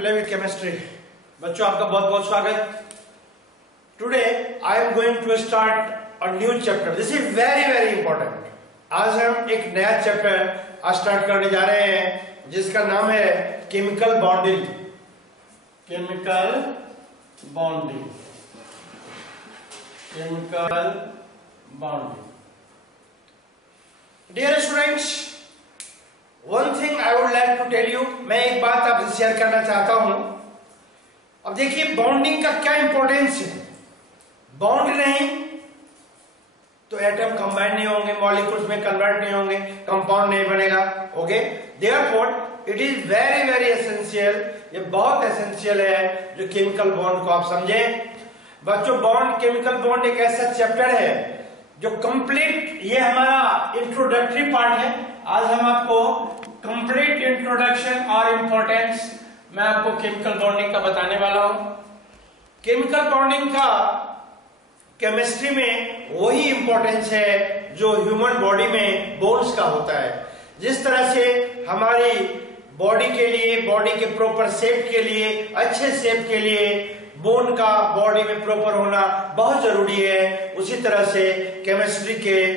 Play with chemistry. बच्चों आपका बहुत बहुत स्वागत। Today I am going to start a new chapter. This is very very important. आज हम एक नया चैप्टर स्टार्ट करने जा रहे हैं जिसका नाम है chemical bonding. Chemical bonding, chemical bonding. Dear students, one thing I would like to tell you, मैं एक बात आपसे शेयर करना चाहता हूं। अब देखिए बॉन्डिंग का क्या इंपॉर्टेंस है। बॉन्ड नहीं तो एटम कंबाइन नहीं होंगे, मॉलिक्यूल्स में कन्वर्ट नहीं होंगे, कंपाउंड नहीं बनेगा। Okay, therefore it is very very essential, ये बहुत एसेंशियल है जो केमिकल बॉन्ड को आप समझें। बच्चों बॉन्ड, केमिकल बॉन्ड एक ऐसा चैप्टर है जो कंप्लीट, ये हमारा इंट्रोडक्टरी पार्ट है। आज हम आपको कंप्लीट इंट्रोडक्शन और इंपॉर्टेंस मैं आपको केमिकल बॉन्डिंग का बताने वाला हूं। केमिकल बॉन्डिंग का केमिस्ट्री में वही इंपॉर्टेंस है जो ह्यूमन बॉडी में बोन्स का होता है। जिस तरह से हमारी बॉडी के लिए, बॉडी के प्रॉपर शेप के लिए, अच्छे शेप के लिए बोन का बॉडी में प्रॉपर होना बहुत जरूरी है, उसी तरह से केमिस्ट्री के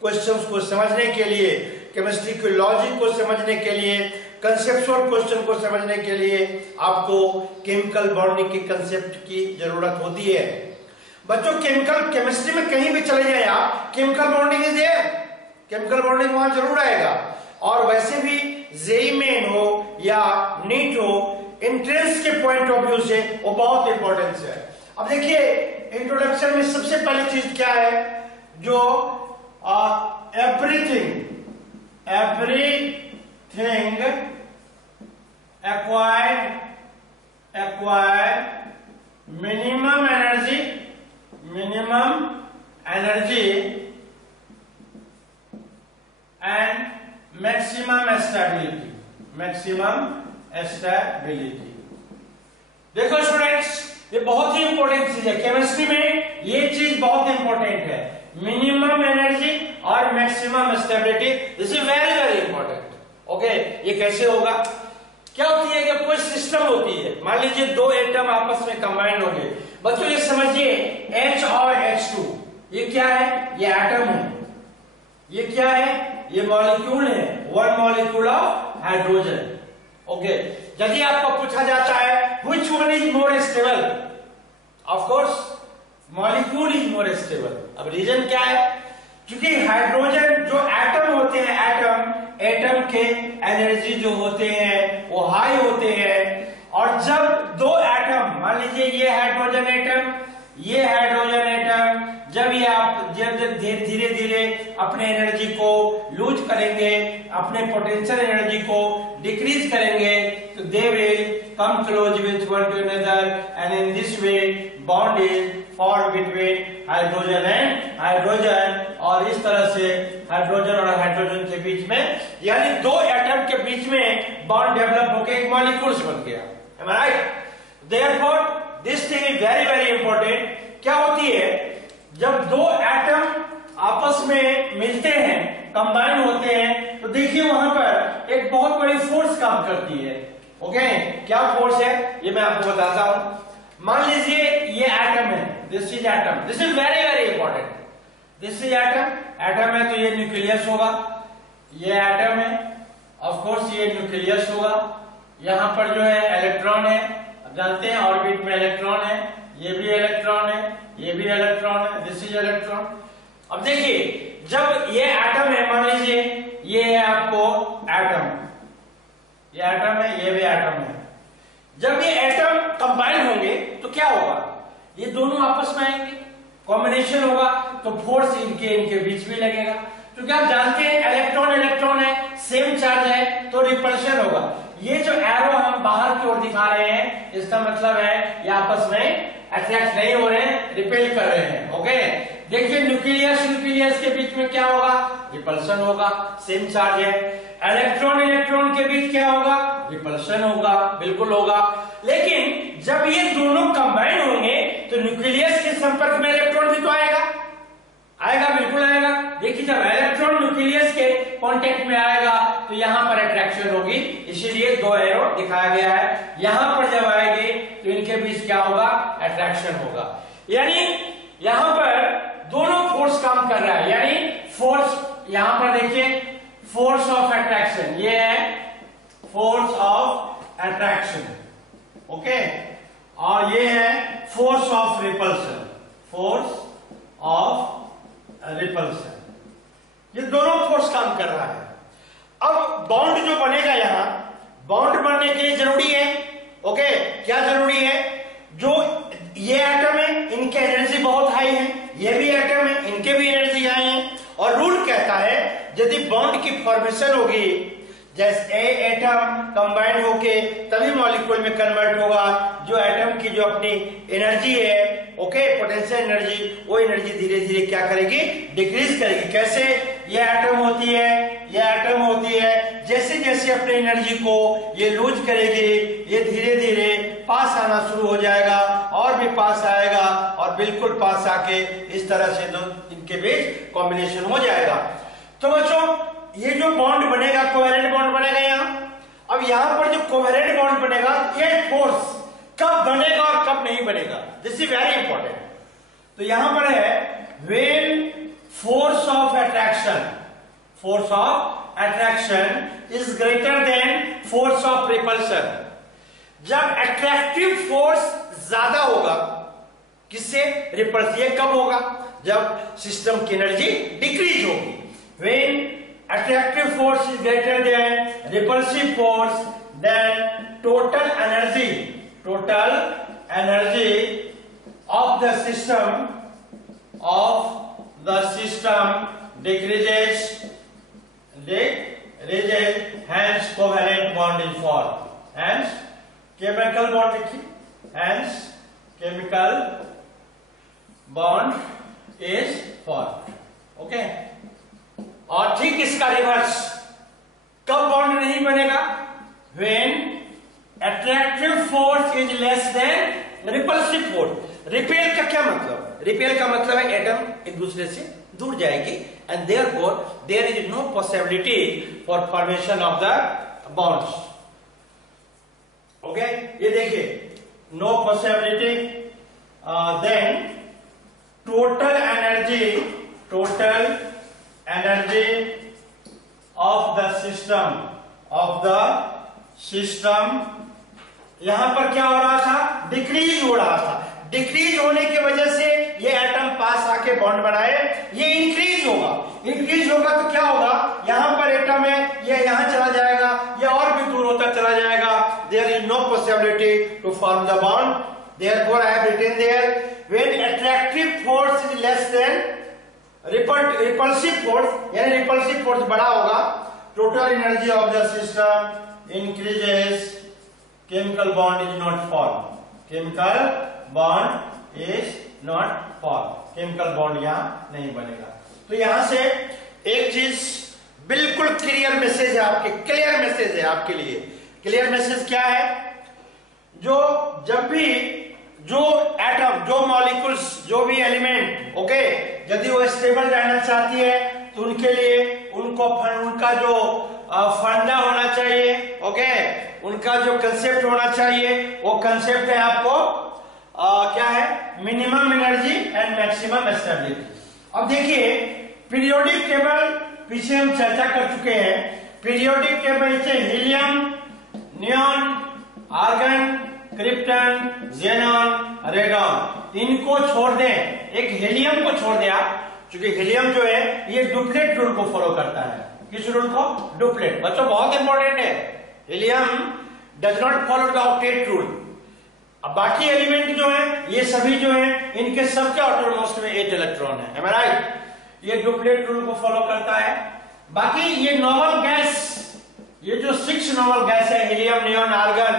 क्वेश्चंस को समझने के लिए, केमिस्ट्री के लॉजिक को समझने के लिए, कंसेप्चुअल क्वेश्चन को समझने के लिए आपको केमिकल बॉन्डिंग के कंसेप्ट की जरूरत होती है। बच्चों केमिकल केमिस्ट्री में कहीं भी चले जाए आप, chemical bonding is there, chemical bonding वहां जरूर आएगा। और वैसे भी जेईई मेन हो या नीट हो, एंट्रेंस के पॉइंट ऑफ व्यू से वो बहुत इंपॉर्टेंस है। अब देखिए इंट्रोडक्शन में सबसे पहली चीज क्या है, जो everything acquired minimum energy and maximum stability। देखो स्टूडेंट्स, ये बहुत ही इंपॉर्टेंट चीज है केमिस्ट्री में, ये चीज बहुत इंपॉर्टेंट है। मिनिमम एनर्जी और maximum stability, this is very very important. Okay, ये कैसे होगा? क्या होती है कि कोई सिस्टम होती है, मान लीजिए दो एटम आपस में कंबाइन हो गए। बच्चों ये समझिए H और H2, ये क्या है? ये एटम है। ये क्या है? ये मॉलिक्यूल है, one molecule of hydrogen. Okay, यदि आपको पूछा जाता है which one is more stable, of course molecule is more stable. अब रीजन क्या है? क्योंकि हाइड्रोजन जो एटम होते हैं, एटम के एनर्जी जो होते हैं वो हाई होते हैं। और जब दो एटम, मान लीजिए ये हाइड्रोजन एटम, ये हाइड्रोजन एटम, जब ये आप जब धीरे धीरे अपने एनर्जी को लूज करेंगे, अपने पोटेंशियल एनर्जी को डिक्रीज करेंगे, तो they will come close with one to another and in this way bond is formed between hydrogen and hydrogen। और इस तरह से हाइड्रोजन और हाइड्रोजन के बीच में, यानी दो एटम के बीच में बॉन्ड डेवलप होकर एक मॉलिक्यूल्स बन गया। Am I right? Therefore this thing is very very important। क्या होती है जब दो एटम आपस में मिलते हैं, कंबाइन होते हैं, तो देखिए वहां पर एक बहुत बड़ी फोर्स काम करती है। ओके, क्या फोर्स है ये मैं आपको बताता हूं। मान लीजिए ये एटम है, this is atom, this is very very important. This is atom है तो ये न्यूक्लियस होगा। ये एटम है, ऑफ कोर्स ये न्यूक्लियस होगा। यहां पर जो है इलेक्ट्रॉन है, अब जानते हैं ऑर्बिट में इलेक्ट्रॉन है, ये भी इलेक्ट्रॉन है, ये भी इलेक्ट्रॉन है, दिस इज इलेक्ट्रॉन। अब देखिए जब ये एटम है, मान लीजिए ये है आपको एटम, ये एटम है, ये भी एटम है। जब ये एटम कंबाइन होंगे तो क्या होगा? ये दोनों आपस में आएंगे, कॉम्बिनेशन होगा, तो फोर्स इनके बीच में लगेगा। क्योंकि आप जानते हैं इलेक्ट्रॉन इलेक्ट्रॉन है, सेम चार्ज है, तो रिपल्शन होगा। ये जो एरो हम बाहर की ओर दिखा रहे हैं, इसका मतलब है ये आपस में अट्रैक्ट नहीं हो रहे हैं, रिपेल कर रहे हैं। ओके, देखिए न्यूक्लियस के बीच में क्या होगा? रिपल्शन होगा, सेम चार्ज है। इलेक्ट्रॉन के बीच क्या होगा? रिपल्शन होगा, बिल्कुल होगा। लेकिन जब ये दोनों कंबाइन होंगे तो न्यूक्लियस के संपर्क में इलेक्ट्रॉन भी तो आएगा, आएगा, बिल्कुल आएगा। देखिए जब इलेक्ट्रॉन न्यूक्लियस के कांटेक्ट में आएगा तो यहां पर अट्रैक्शन होगी, इसीलिए दो एरो दिखाया गया है। यहां पर जब आएगी तो इनके बीच क्या होगा, अट्रैक्शन होगा। यानी यहां पर दोनों फोर्स काम कर रहा है, यानी फोर्स यहां पर देखिए फोर्स ऑफ अट्रैक्शन, ये है फोर्स ऑफ अट्रैक्शन, ओके, और ये है force of repulsion, force of repulsion. ये दोनों फोर्स काम कर रहा है। अब बॉन्ड जो बनेगा, यहां बॉन्ड बनने के लिए जरूरी है, ओके, क्या जरूरी है, जो ये एटम है इनकी एनर्जी बहुत हाई है, ये भी एटम है इनके भी एनर्जी हाई है, और रूल कहता है यदि बॉन्ड की फॉर्मेशन होगी, जैसे ए एटम कंबाइंड होके तभी मॉलिक्यूल में कन्वर्ट होगा, जो एटम की जो अपनी एनर्जी है, ओके, पोटेंशियल एनर्जी, वो एनर्जी धीरे धीरे क्या करेगी, डिक्रीज करेगी। कैसे, ये एटम होती है, ये एटम होती है, जैसे जैसे अपनी एनर्जी को ये लूज करेगी, ये धीरे धीरे पास आना शुरू हो जाएगा, और भी पास आएगा, और बिल्कुल पास आके इस तरह से इनके बीच कॉम्बिनेशन हो जाएगा। तो बच्चों ये जो बॉन्ड बनेगा, कोवेलेंट बॉन्ड बनेगा यहां। अब यहां पर जो कोवेलेंट बॉन्ड बनेगा, ये फोर्स कब बनेगा और कब नहीं बनेगा, दिस इज वेरी इंपॉर्टेंट। तो यहां पर है when force of attraction, force of attraction is greater than force of repulsion. जब अट्रैक्टिव फोर्स ज्यादा होगा, किससे, रिपल्स, ये कब होगा, जब सिस्टम की एनर्जी डिक्रीज होगी। When attractive force is greater than repulsive force, then total energy of the system decreases, hence covalent bond is formed, hence chemical bond लिखिए, hence chemical bond is formed, okay। और ठीक इसका reverse, कब bond नहीं बनेगा, when attractive force is less than repulsive force. Repel का क्या मतलब, रिपेल का मतलब है एटम एक दूसरे से दूर जाएगी, and therefore there is no possibility for formation of the bonds, okay. ये देखिए, no possibility, then total energy of the system यहां पर क्या हो रहा था, डिक्रीज हो रहा था। डिक्रीज होने की वजह से ये एटम पास आके बॉन्ड बनाए, ये इंक्रीज होगा। इंक्रीज होगा तो क्या होगा, यहां पर एटम है, ये यहां चला जाएगा, ये और भी दूर होता चला जाएगा। There is no possibility to form the bond, therefore I have written there when attractive force is less than repulsive force, यानी रिपल्सिव फोर्स बड़ा होगा, total energy of the system increases, chemical bond is not form, chemical bond is not form, chemical bond यहां नहीं बनेगा। तो यहां से एक चीज बिल्कुल क्लियर मैसेज है आपके, क्लियर मैसेज है आपके लिए। क्लियर मैसेज क्या है, जो जब भी जो एटम, जो मॉलिक्यूल्स, जो भी एलिमेंट, ओके, यदि वो स्टेबल रहना चाहती है तो उनके लिए उनका जो फंडा होना चाहिए, ओके, उनका जो कंसेप्ट होना चाहिए, वो कंसेप्ट है आपको क्या है, minimum energy and maximum stability. अब देखिए पीरियोडिक टेबल पीछे हम चर्चा कर चुके हैं। पीरियोडिक टेबल से helium, neon, argon, krypton, xenon, radon, इनको छोड़ दें, एक हीलियम को छोड़ दें आप, क्योंकि हीलियम जो है ये डुप्लेट रूल को फॉलो करता है। किस रूल को, डुप्लेट। बच्चों बहुत इंपॉर्टेंट है, helium does not follow the octet rule. अब बाकी एलिमेंट जो है, ये सभी जो है, इनके सबके आउटरमोस्ट में 8 इलेक्ट्रॉन है, am I right? ये डुप्लेट रूल को फॉलो करता है। बाकी ये नॉर्मल गैस, ये जो 6 नॉर्मल गैस है, helium, neon, argon,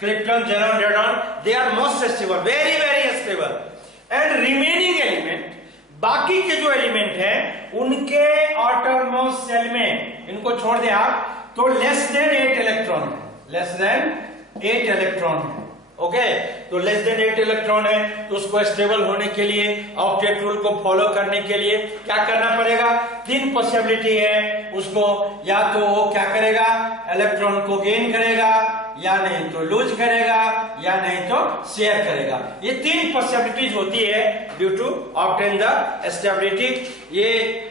krypton, xenon, radon, they are most stable, very very stable. And remaining element, बाकी के जो एलिमेंट है उनके आउटरमोस्ट सेल में, इनको छोड़ दे आप, तो लेस देन 8 इलेक्ट्रॉन है, लेस देन 8 इलेक्ट्रॉन है, ओके तो लेस देन 8 इलेक्ट्रॉन है, तो उसको स्टेबल होने के लिए ऑक्टेट रूल को फॉलो करने के लिए क्या करना पड़ेगा? 3 पॉसिबिलिटी है उसको, या तो वो क्या करेगा, इलेक्ट्रॉन को गेन करेगा, या नहीं तो लूज करेगा, या नहीं तो शेयर करेगा। ये 3 पॉसिबिलिटीज होती है due to obtain the stability. ये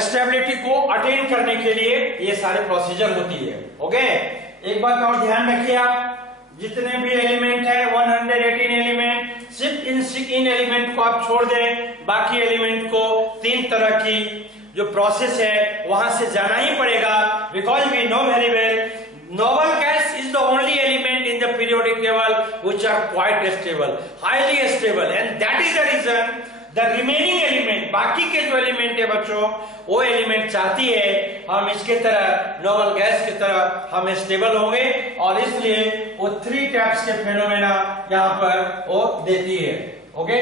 स्टेबिलिटी को अटेन करने के लिए ये सारे प्रोसीजर होती है। ओके एक बात और ध्यान रखिए, आप जितने भी एलिमेंट है 118 एलिमेंट, सिर्फ इन एलिमेंट को आप छोड़ दें, बाकी एलिमेंट को 3 तरह की जो प्रोसेस है वहां से जाना ही पड़ेगा, because we know very well noble gas is the only element in the periodic table which are quite stable, highly stable, and that is the reason the remaining element, बाकी के जो एलिमेंट है बच्चों, वो एलिमेंट चाहती है हम इसके तरह नोबल गैस की तरह हम स्टेबल होंगे, और इसलिए वो 3 टाइप्स के फेनोमेना यहाँ पर वो देती है। ओके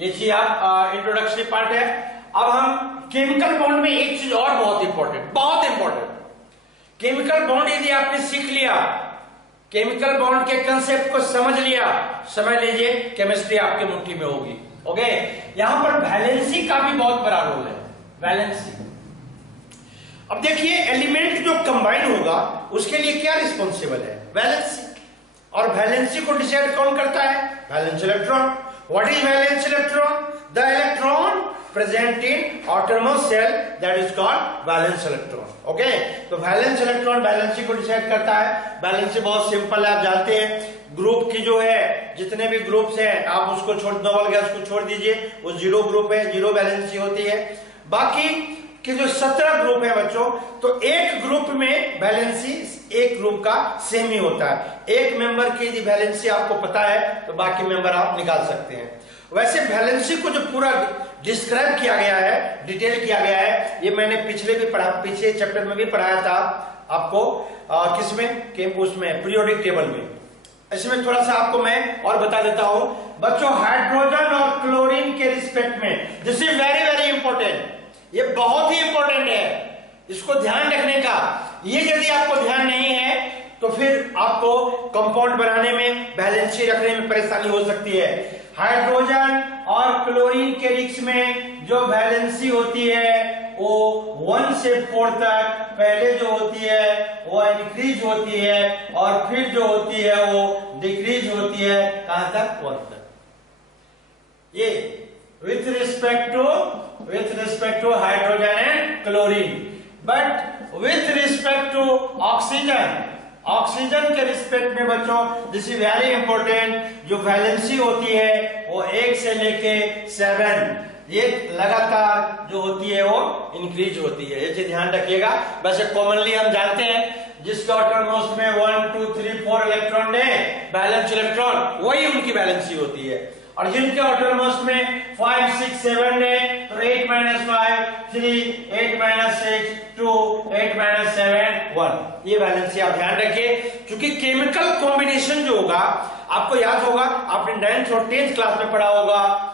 ये चीज आप इंट्रोडक्टरी पार्ट है। अब हम केमिकल बॉन्ड में एक चीज और बहुत इंपॉर्टेंट केमिकल बॉन्ड यदि आपने सीख लिया, केमिकल बॉन्ड के कंसेप्ट को समझ लिया, समझ लीजिए केमिस्ट्री आपके मुट्ठी में होगी। ओके यहां पर वैलेंसी का भी बहुत बड़ा रोल है, वैलेंसी। अब देखिए एलिमेंट जो कंबाइन होगा उसके लिए क्या रिस्पॉन्सिबल है? वैलेंसी। और वैलेंसी को डिसाइड कौन करता है? Valence electron. What is valence electron? The electron present in autonomous shell, that is called valence electron. Okay तो वैलेंस इलेक्ट्रॉन वैलेंसी को डिसाइड करता है। वैलेंसी बहुत सिंपल है, आप जानते हैं ग्रुप की जो है जितने भी ग्रुप्स हैं आप उसको छोड़, नोबल गैस को छोड़ दीजिए, वो 0 ग्रुप है, 0 वैलेंसी होती है। बाकी के जो 17 ग्रुप है बच्चों, तो एक ग्रुप में वैलेंसी एक ग्रुप का सेम ही होता है। एक मेंबर की यदि वैलेंसी आपको पता है तो बाकी मेंबर आप निकाल सकते हैं। वैसे वैलेंसी को जो पूरा डिस्क्राइब किया गया है, डिटेल किया गया है, ये मैंने पिछले चैप्टर में भी पढ़ाया था आपको, किसमें? उसमें पीरियोडिक टेबल में। इसमें थोड़ा सा आपको मैं और बता देता हूं बच्चों, हाइड्रोजन और क्लोरीन के रिस्पेक्ट में, this is very very important, ये बहुत ही इंपॉर्टेंट है, इसको ध्यान रखने का। ये यदि आपको ध्यान नहीं है तो फिर आपको कंपाउंड बनाने में, वैलेंसी रखने में परेशानी हो सकती है। हाइड्रोजन और क्लोरीन के रिक्स में जो वैलेंसी होती है वो 1 से 4 तक पहले जो होती है वो इंक्रीज होती है, और फिर जो होती है वो डिक्रीज होती है, कहां तक? 1 तक। ये with respect to hydrogen and chlorine, but with respect to oxygen के रिस्पेक्ट में बच्चों, दिस इज वेरी इंपॉर्टेंट, जो वैलेंसी होती है वो 1 से लेके 7, ये लगातार जो होती है वो इंक्रीज होती है, ये चीज ध्यान रखिएगा। वैसे कॉमनली हम जानते हैं जिसके ऑटोनोमस में 1 2 3 4 इलेक्ट्रॉन है, बैलेंस इलेक्ट्रॉन, वही उनकी वैलेंसी होती है। और जिनके ऑटोनोमस में 5 6 7 है तो 8 - 5 3, 8 - 6 2, 8 - 7 1, ये वैलेंसी आप ध्यान रखिए। क्योंकि केमिकल कॉम्बिनेशन जो होगा, आपको याद होगा, आपने 9th और 10th क्लास में पढ़ा होगा,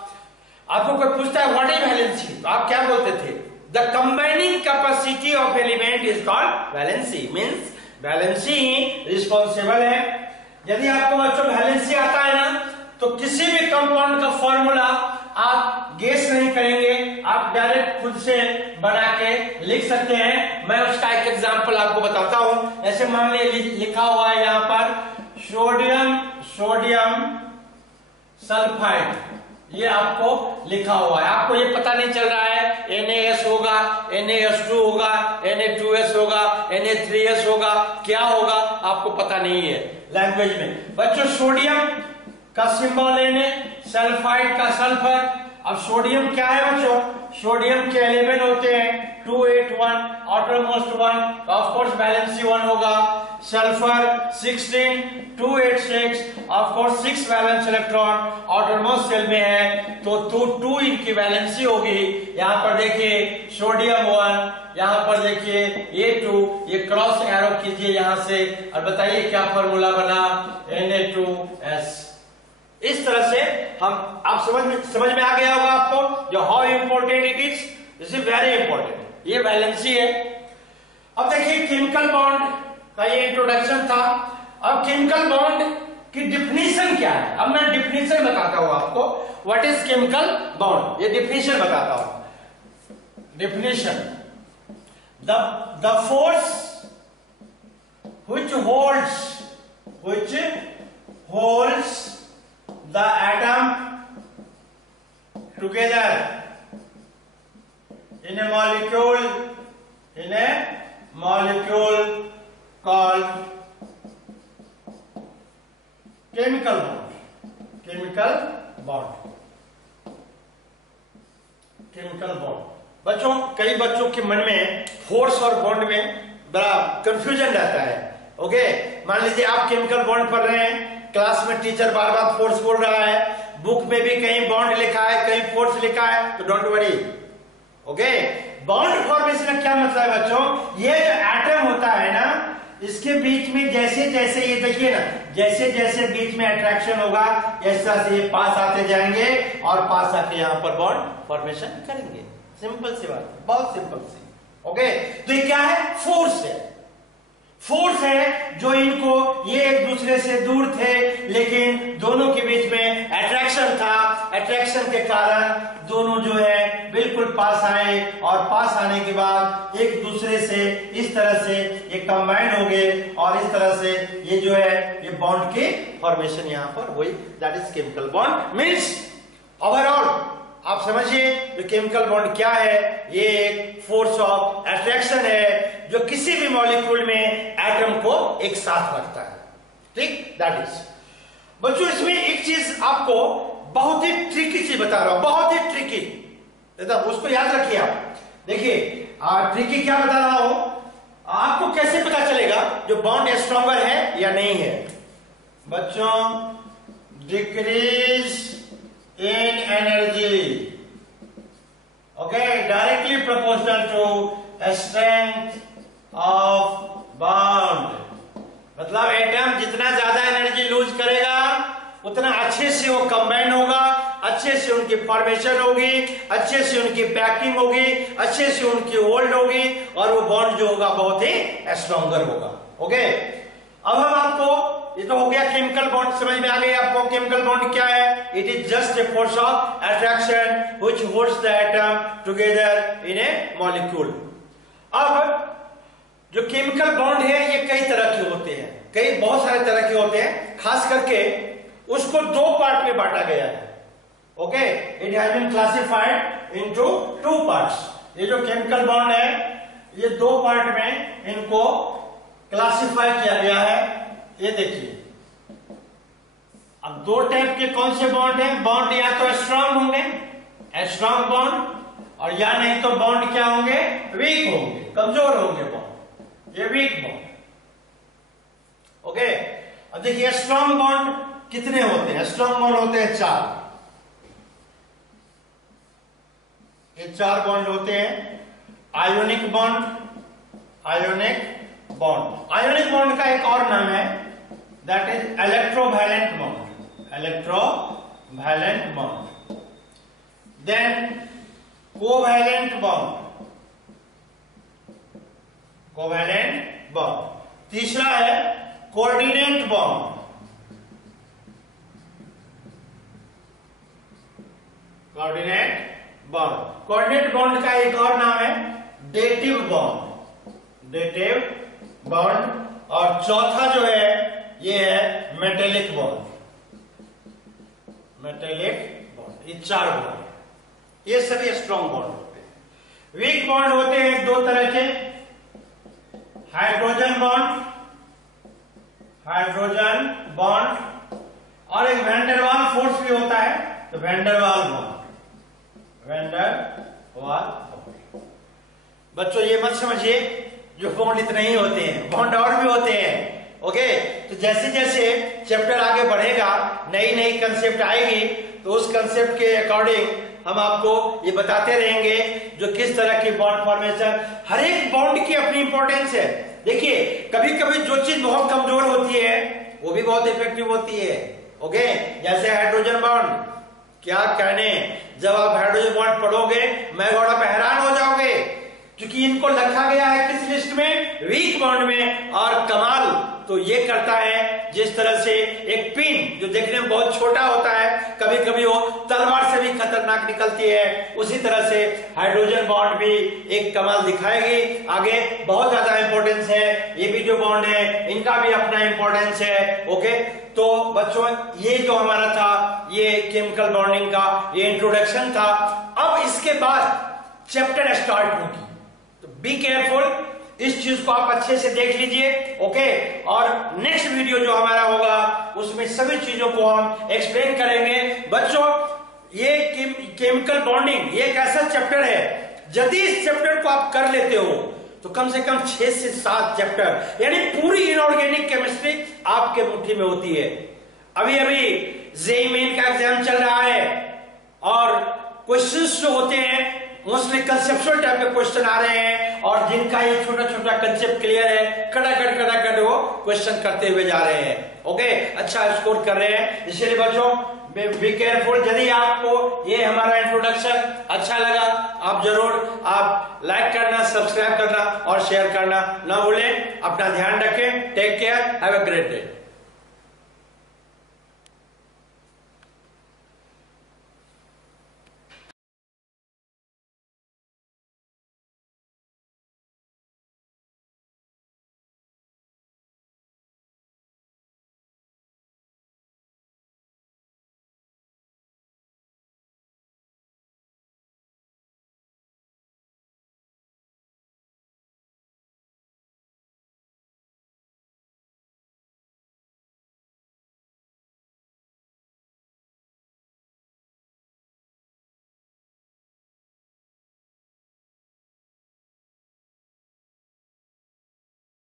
आपको कोई पूछता है व्हाट इज वैलेंसी, तो आप क्या बोलते थे? The combining capacity of element is called valency, means valency he responsible है। यदि आपको बच्चों वैलेंसी आता है ना, तो किसी भी कंपाउंड का फॉर्मूला आप गेस नहीं करेंगे, आप डायरेक्ट खुद से बना के लिख सकते हैं। मैं उसका एक एग्जांपल आपको बताता हूं। ऐसे मान लीजिए लिखा हुआ है यहाँ पर सोडियम सल्फाइड, ये आपको लिखा हुआ है, आपको ये पता नहीं चल रहा है NaS होगा, NaS2 होगा, Na2S होगा, Na3S होगा, क्या होगा आपको पता नहीं है लैंग्वेज में। बच्चों सोडियम का सिंबल Na, सल्फाइड का सल्फर। अब सोडियम क्या है बच्चों? सोडियम के 11 होते हैं, 2 8 1, ऑटोनोमस 1, ऑफ कोर्स वैलेंसी 1 होगा। Sulphur 16 2 8 6, of course 6 valence electron autonomous shell में है, तो 2 इनकी वैलेंसी होगी। यहाँ पर देखिए सोडियम 1, यहाँ पर देखिए ये 2, ये क्रॉस एरो कीजिए यहाँ से और बताइए क्या फॉर्मूला बना? Na2S। इस तरह से हम, आप समझ में आ गया होगा आपको जो how important it is, this is very important, ये वैलेंसी है। अब देखिए केमिकल बॉन्ड का ये इंट्रोडक्शन था। अब केमिकल बॉन्ड कि डिफिनीशन क्या है। अब मैं डिफिनीशन बताता हूं आपको, व्हाट इज केमिकल बॉन्ड, ये डिफिनीशन बताता हूं। Definition, the force which holds the atom together in a molecule called chemical bond। बच्चों, कई बच्चों के मन में फोर्स और बॉन्ड में बड़ा कंफ्यूजन रहता है। ओके, मान लीजिए आप केमिकल बॉन्ड पढ़ रहे हैं, क्लास में टीचर बार बार फोर्स बोल रहा है, बुक में भी कहीं बॉन्ड लिखा है, कहीं फोर्स लिखा है, तो don't worry. Okay, bond formation का क्या मतलब है बच्चों, ये जो एटम होता है ना, इसके बीच में जैसे जैसे ये देखिए ना, जैसे जैसे बीच में अट्रैक्शन होगा, इस तरह से ये पास आते जाएंगे और पास आके यहाँ पर बॉन्ड फॉर्मेशन करेंगे। सिंपल सी बात, बहुत सिंपल सी। ओके, तो ये क्या है, फोर्स है। फोर्स है जो इनको, ये एक दूसरे से दूर थे लेकिन दोनों के बीच में अट्रैक्शन था, अट्रैक्शन के कारण दोनों जो है बिल्कुल पास आए और पास आने के बाद एक दूसरे से इस तरह से ये कंबाइन हो गए और इस तरह से ये जो है ये बॉन्ड के फॉर्मेशन यहां पर हुई, that is chemical bond. Means overall आप समझिए जो केमिकल बॉन्ड क्या है, ये एक फोर्स ऑफ अट्रैक्शन है जो किसी भी मॉलिक्यूल में एटम को एक साथ रखता है। ठीक, दैट इज। बच्चों, इसमें एक चीज आपको बहुत ही ट्रिकी चीज बता रहा हूं, बहुत ही ट्रिकी, एकदम उसको याद रखिए आप। देखिए ट्रिकी क्या बता रहा हूं, आपको कैसे पता चलेगा जो बॉन्ड स्ट्रॉन्गर है या नहीं है। बच्चों, decrease in energy, okay, directly proportional to strength of bond। मतलब एटम जितना ज्यादा एनर्जी लूज करेगा उतना अच्छे से वो कंबाइन होगा, अच्छे से उनकी फॉर्मेशन होगी, अच्छे से उनकी पैकिंग होगी, अच्छे से उनकी होल्ड होगी और वो बॉन्ड जो होगा बहुत ही स्ट्रॉन्गर होगा। ओके, अब हम आपको, ये तो हो गया केमिकल बॉन्ड, समझ में आ गई आपको केमिकल बॉन्ड क्या है। It is just a force of attraction which holds the atom together in A molecule. अब जो केमिकल बॉन्ड है ये कई तरह के होते हैं, बहुत सारे तरह के होते हैं, खास करके उसको दो पार्ट में बांटा गया है। Okay, it has been classified into 2 parts. ये जो केमिकल बॉन्ड है ये 2 पार्ट में इनको क्लासिफाई किया गया है। ये देखिए, अब 2 टाइप के कौन से बॉन्ड हैं, बॉन्ड या तो स्ट्रांग होंगे, स्ट्रांग बॉन्ड, और या नहीं तो बॉन्ड क्या होंगे, वीक होंगे, कमजोर होंगे बॉन्ड, ये वीक बॉन्ड। ओके, अब देखिए स्ट्रांग बॉन्ड कितने होते हैं, स्ट्रांग बॉन्ड होते हैं 4। ये 4 बॉन्ड होते हैं। आयोनिक बॉन्ड, आयोनिक बॉन्ड का एक और नाम है, that is electrovalent bond. Then covalent bond. तीसरा है कोऑर्डिनेट बॉन्ड। कोऑर्डिनेट बॉन्ड का एक और नाम है डेटिव बॉन्ड। और चौथा जो है ये है मेटेलिक बॉन्ड। ये 4 बॉन्ड है, ये सभी स्ट्रॉन्ग बॉन्ड होते हैं। वीक बॉन्ड होते हैं 2 तरह के, हाइड्रोजन बॉन्ड और एक वैंडरवाल फोर्स भी होता है, तो वैंडरवाल बॉन्ड। बच्चों ये मत समझिए जो बॉन्ड इतने ही होते हैं, बॉन्ड और भी होते हैं। ओके, तो जैसे जैसे चैप्टर आगे बढ़ेगा, नई नई कंसेप्ट आएगी, तो उस कंसेप्ट के अकॉर्डिंग हम आपको ये बताते रहेंगे जो किस तरह की बॉन्ड फॉर्मेशन, हर एक बॉन्ड की अपनी इंपॉर्टेंस है। देखिए कभी कभी जो चीज बहुत कमजोर होती है वो भी बहुत इफेक्टिव होती है। ओके, जैसे हाइड्रोजन बॉन्ड, क्या कहने, जब आप हाइड्रोजन बॉन्ड पढ़ोगे मैं बड़ा हैरान हो जाओगे, क्योंकि इनको रखा गया है किस लिस्ट में, वीक बॉन्ड में। और कमाल तो ये करता है जिस तरह से एक पिन जो देखने में बहुत छोटा होता है, कभी कभी वो तलवार से भी खतरनाक निकलती है, उसी तरह से हाइड्रोजन बॉन्ड भी एक कमाल दिखाएगी। आगे बहुत ज्यादा इंपॉर्टेंस है, ये भी जो बॉन्ड है इनका भी अपना इंपॉर्टेंस है। ओके, तो बच्चों ये जो हमारा था ये केमिकल बॉन्डिंग का ये इंट्रोडक्शन था। अब इसके बाद चैप्टर स्टार्ट होगी, तो बी केयरफुल, इस चीज को आप अच्छे से देख लीजिए। ओके, और नेक्स्ट वीडियो जो हमारा होगा उसमें सभी चीजों को हम एक्सप्लेन करेंगे। बच्चों ये केमिकल बॉन्डिंग ये एक ऐसा चैप्टर है, यदि इस चैप्टर को आप कर लेते हो तो कम से कम 6 से 7 चैप्टर यानी पूरी इनऑर्गेनिक केमिस्ट्री आपके मुट्ठी में होती है। अभी अभी जेईई मेन का एग्जाम चल रहा है और क्वेश्चंस जो होते हैं मोस्टली कंसेप्चुअल टाइप के क्वेश्चन आ रहे हैं, और जिनका ये छोटा छोटा कंसेप्ट क्लियर है कटाकट वो क्वेश्चन करते हुए जा रहे हैं। ओके, अच्छा स्कोर कर रहे हैं। इसलिए बच्चों बी केयरफुल। यदि आपको ये हमारा इंट्रोडक्शन अच्छा लगा आप जरूर आप लाइक करना, सब्सक्राइब करना और शेयर करना ना भूलें। अपना ध्यान रखें। Take care, have a great day.